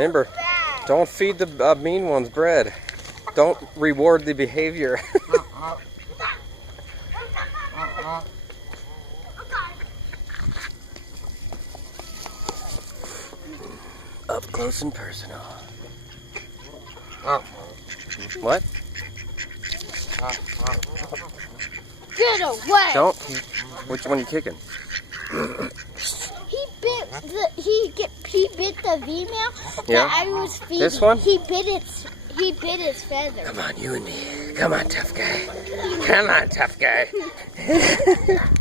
Remember, don't feed the mean ones bread. Don't reward the behavior. Up close and personal. What? Get away! Don't. Which one are you kicking? He bit the female Yeah. that I was feeding. This one? He bit its feather. Come on, you and me. Come on, tough guy. Come on, tough guy.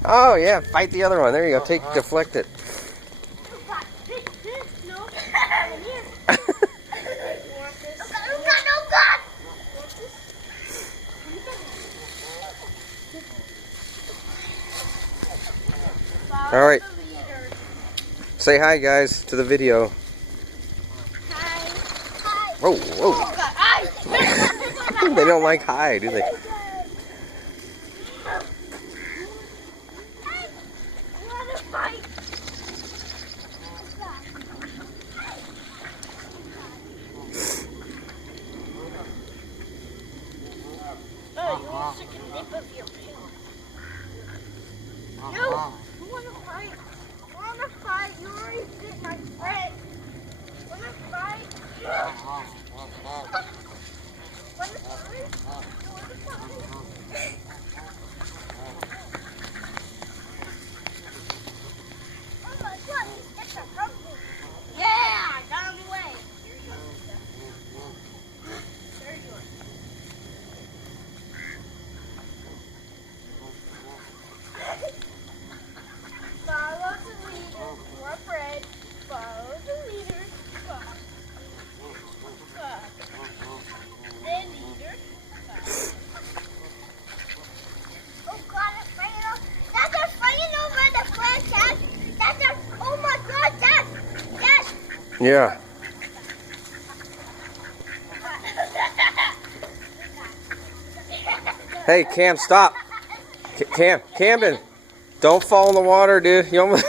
Oh yeah, fight the other one. There you go. Deflect it. All right. Say hi, guys, to the video. Hi. Hi. Whoa, whoa. Oh, God. Hi. They don't like hi, do they? Oh, you want to stick a nip of your poo? No, I want to fight. I want to fight. You already bit my friend. Want to fight? Want to fight? Want to fight? Oh my God, it's a pumpkin. Yeah, got him away. Here you go. There you go. Follow the leader, more bread. Follow the leader. The leader. Oh God, it's fighting over. That's a fighting over the flag, Dad. That's a. Oh my God, Dad. Dad. Yeah. Hey, Cam, stop. Camden, don't fall in the water, dude. You almost